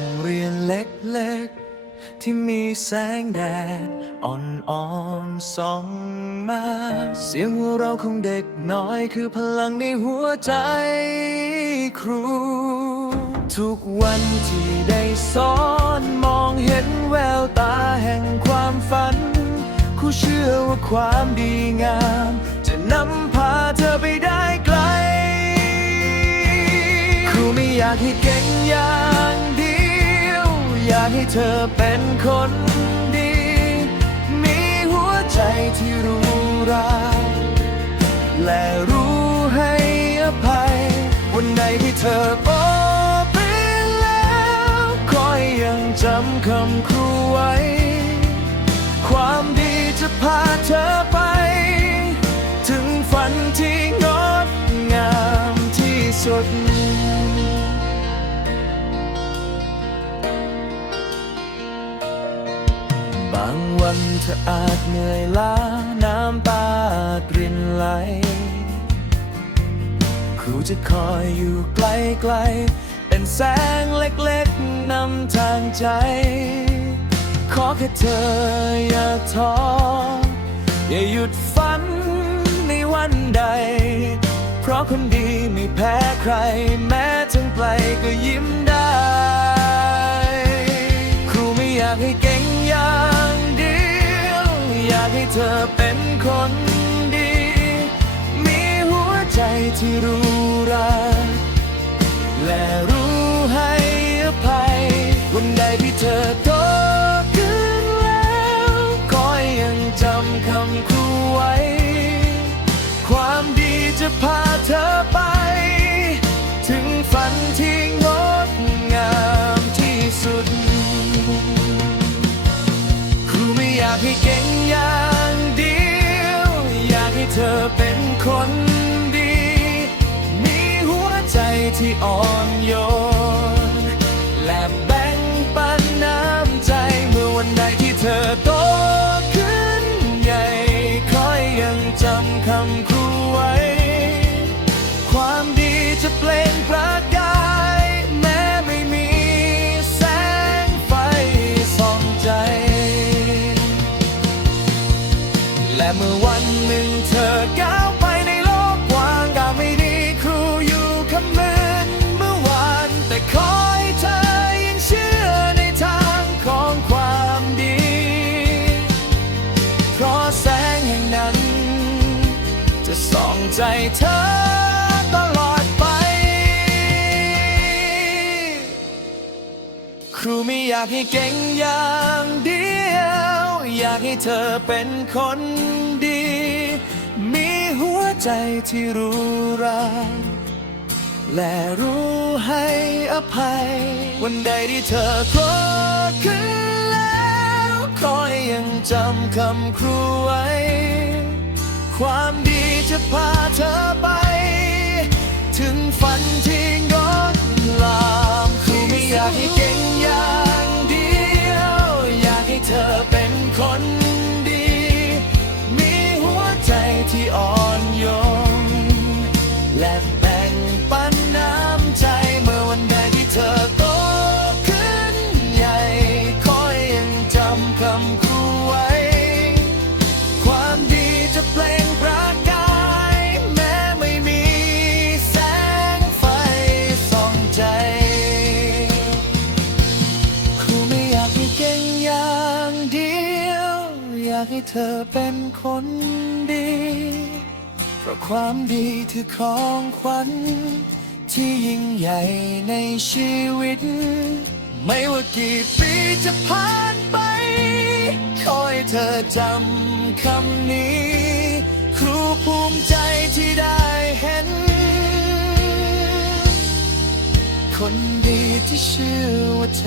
งเรียนเล็กๆ ที่มีแสงแดด อ่อนๆส่องมา เสียงหัวเราของเด็กน้อยคือพลังในหัวใจครู ทุกวันที่ได้สอนมองเห็นแววตาแห่งความฝันครูเชื่อว่าความดีงาม จะนำพาเธอไปได้ไกล ครูไม่อยากให้เก่งยางเดียว อยากให้เธอเป็นคนดี มีหัวใจที่รู้รักและรู้ให้อภัย วันใดที่เธอโตไปแล้วขอให้ยังจำคำครูไว้ วันเธออาจเหนื่อยล้าน้ำตาตรินไหล ครูจะคอยอยู่ไกลๆเป็นแสงเล็กๆนำทางใจ ขอแค่เธออย่าท้อ อย่าหยุดฝันในวันใด เพราะคนดีไม่แพ้ใคร แม้ถึงไกลก็ยิ้มได้ เธอเป็นคนดี มีหัวใจที่รู้รักและรู้ให้อภัย วันใดที่เธอ ที่อ่อนโยน และแบ่งปันน้ำใจเมื่อวันใดที่เธอโตขึ้นใหญ่คอยยังจำคำครูไว้ ความดีจะเปล่งประกาย แม้ไม่มีแสงไฟส่องใจ และเมื่อวันหนึ่งเธอก้าว ส่องใจเธอตลอดไป ครูไม่อยากให้เก่งอย่างเดียว อยากให้เธอเป็นคนดี มีหัวใจที่รู้รักและรู้ให้อภัย วันใดที่เธอโกรธขึ้นแล้วขอให้ยังจำคำครูไว้ ความดี พาเธอไป ถึงฝันที่งดงามคือไม่อยากให้เก่งอย่างเดียว อยากให้เธอเป็นคนดี มีหัวใจที่อ่อนโยนและแบ่งปัน เธอเป็นคนดี เพราะความดีคือของขวัญ ที่ยิ่งใหญ่ในชีวิต ไม่ว่ากี่ปีจะผ่านไป คอยเธอจำคำนี้ ครูภูมิใจที่ได้เห็น คนดีที่ชื่อว่าใจ